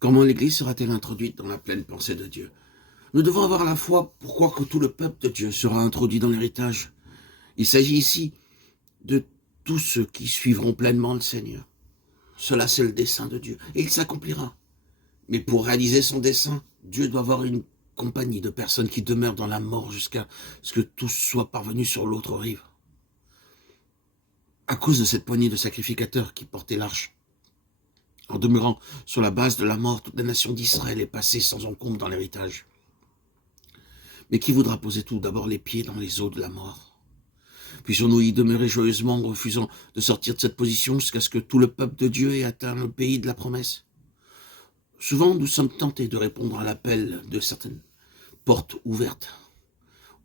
Comment l'Église sera-t-elle introduite dans la pleine pensée de Dieu? Nous devons avoir la foi pour croire que tout le peuple de Dieu sera introduit dans l'héritage. Il s'agit ici de tous ceux qui suivront pleinement le Seigneur. Cela, c'est le dessein de Dieu, et il s'accomplira. Mais pour réaliser son dessein, Dieu doit avoir une compagnie de personnes qui demeurent dans la mort jusqu'à ce que tous soient parvenus sur l'autre rive. À cause de cette poignée de sacrificateurs qui portaient l'arche, en demeurant sur la base de la mort, toute la nation d'Israël est passée sans encombre dans l'héritage. Mais qui voudra poser tout d'abord les pieds dans les eaux de la mort? Puissions-nous y demeurer joyeusement en refusant de sortir de cette position jusqu'à ce que tout le peuple de Dieu ait atteint le pays de la promesse? Souvent, nous sommes tentés de répondre à l'appel de certaines portes ouvertes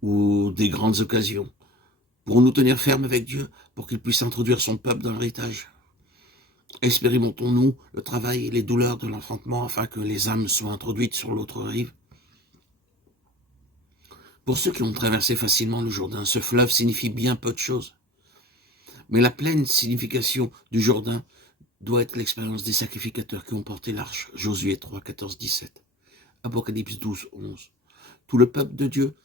ou des grandes occasions pour nous tenir fermes avec Dieu pour qu'il puisse introduire son peuple dans l'héritage. Expérimentons-nous le travail et les douleurs de l'enfantement afin que les âmes soient introduites sur l'autre rive? Pour ceux qui ont traversé facilement le Jourdain, ce fleuve signifie bien peu de choses. Mais la pleine signification du Jourdain doit être l'expérience des sacrificateurs qui ont porté l'arche. Josué 3, 14, 17. Apocalypse 12, 11. Tout le peuple de Dieu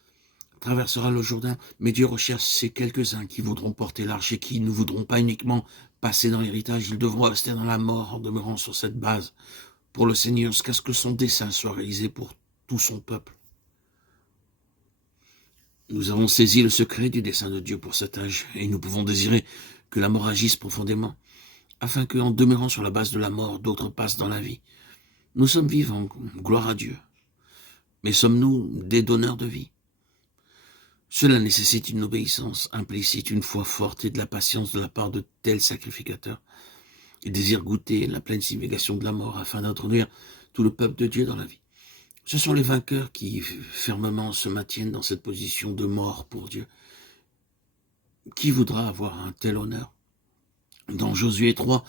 traversera le Jourdain, mais Dieu recherche ces quelques-uns qui voudront porter l'arche et qui ne voudront pas uniquement passer dans l'héritage, ils devront rester dans la mort en demeurant sur cette base pour le Seigneur jusqu'à ce que son dessein soit réalisé pour tout son peuple. Nous avons saisi le secret du dessein de Dieu pour cet âge et nous pouvons désirer que la mort agisse profondément afin qu'en demeurant sur la base de la mort, d'autres passent dans la vie. Nous sommes vivants, gloire à Dieu. Mais sommes-nous des donneurs de vie? Cela nécessite une obéissance implicite, une foi forte et de la patience de la part de tels sacrificateurs. Ils désirent goûter la pleine signification de la mort afin d'introduire tout le peuple de Dieu dans la vie. Ce sont les vainqueurs qui fermement se maintiennent dans cette position de mort pour Dieu. Qui voudra avoir un tel honneur? Dans Josué 3,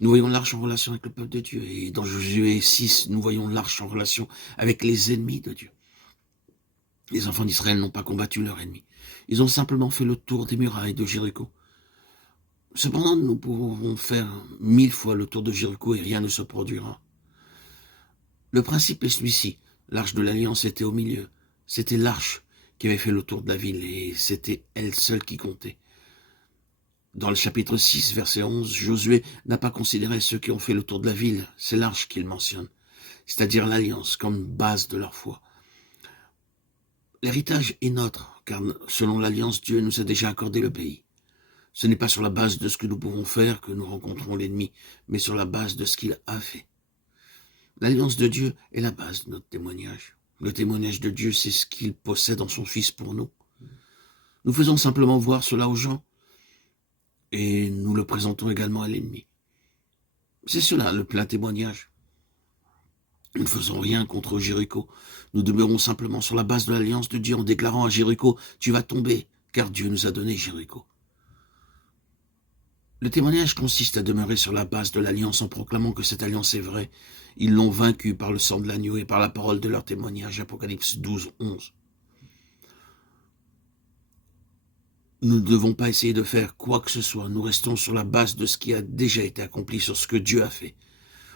nous voyons l'arche en relation avec le peuple de Dieu. Et dans Josué 6, nous voyons l'arche en relation avec les ennemis de Dieu. Les enfants d'Israël n'ont pas combattu leur ennemi. Ils ont simplement fait le tour des murailles de Jéricho. Cependant, nous pouvons faire 1000 fois le tour de Jéricho et rien ne se produira. Le principe est celui-ci. L'arche de l'Alliance était au milieu. C'était l'arche qui avait fait le tour de la ville et c'était elle seule qui comptait. Dans le chapitre 6, verset 11, Josué n'a pas considéré ceux qui ont fait le tour de la ville. C'est l'arche qu'il mentionne, c'est-à-dire l'Alliance comme base de leur foi. L'héritage est nôtre, car selon l'Alliance, Dieu nous a déjà accordé le pays. Ce n'est pas sur la base de ce que nous pouvons faire que nous rencontrons l'ennemi, mais sur la base de ce qu'il a fait. L'Alliance de Dieu est la base de notre témoignage. Le témoignage de Dieu, c'est ce qu'il possède en son Fils pour nous. Nous faisons simplement voir cela aux gens et nous le présentons également à l'ennemi. C'est cela le plein témoignage. Nous ne faisons rien contre Jéricho. Nous demeurons simplement sur la base de l'alliance de Dieu en déclarant à Jéricho, tu vas tomber, car Dieu nous a donné Jéricho. Le témoignage consiste à demeurer sur la base de l'alliance en proclamant que cette alliance est vraie. Ils l'ont vaincue par le sang de l'agneau et par la parole de leur témoignage. Apocalypse 12, 11. Nous ne devons pas essayer de faire quoi que ce soit. Nous restons sur la base de ce qui a déjà été accompli, sur ce que Dieu a fait.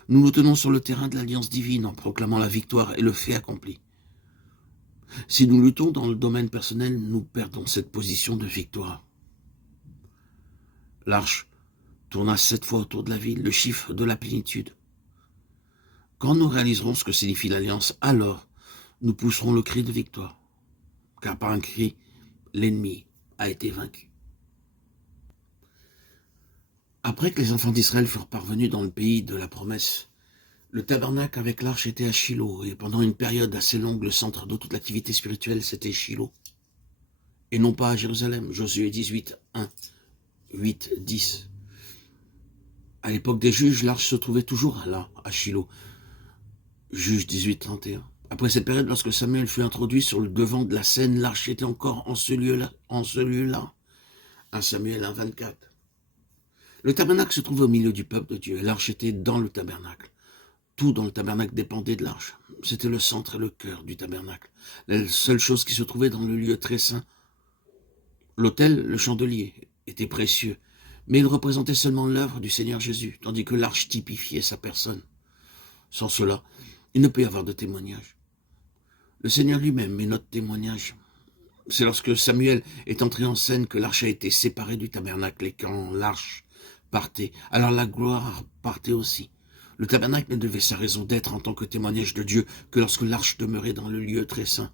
Nous nous tenons sur le terrain de l'alliance divine en proclamant la victoire et le fait accompli. Si nous luttons dans le domaine personnel, nous perdons cette position de victoire. L'arche tourna 7 fois autour de la ville, le chiffre de la plénitude. Quand nous réaliserons ce que signifie l'alliance, alors nous pousserons le cri de victoire, car par un cri, l'ennemi a été vaincu. Après que les enfants d'Israël furent parvenus dans le pays de la promesse, le tabernacle avec l'arche était à Shilo, et pendant une période assez longue, le centre de toute l'activité spirituelle, c'était Shilo, et non pas à Jérusalem. Josué 18, 1, 8, 10. À l'époque des juges, l'arche se trouvait toujours là, à Shilo. Juge 18, 31. Après cette période, lorsque Samuel fut introduit sur le devant de la scène, l'arche était encore en ce lieu-là. 1 Samuel 1, 24. Le tabernacle se trouvait au milieu du peuple de Dieu, et l'arche était dans le tabernacle. Tout dans le tabernacle dépendait de l'arche. C'était le centre et le cœur du tabernacle. La seule chose qui se trouvait dans le lieu très saint, l'autel, le chandelier, était précieux, mais il représentait seulement l'œuvre du Seigneur Jésus, tandis que l'arche typifiait sa personne. Sans cela, il ne peut y avoir de témoignage. Le Seigneur lui-même est notre témoignage. C'est lorsque Samuel est entré en scène que l'arche a été séparée du tabernacle, et quand l'arche partait, alors la gloire partait aussi. Le tabernacle ne devait sa raison d'être en tant que témoignage de Dieu que lorsque l'arche demeurait dans le lieu très saint.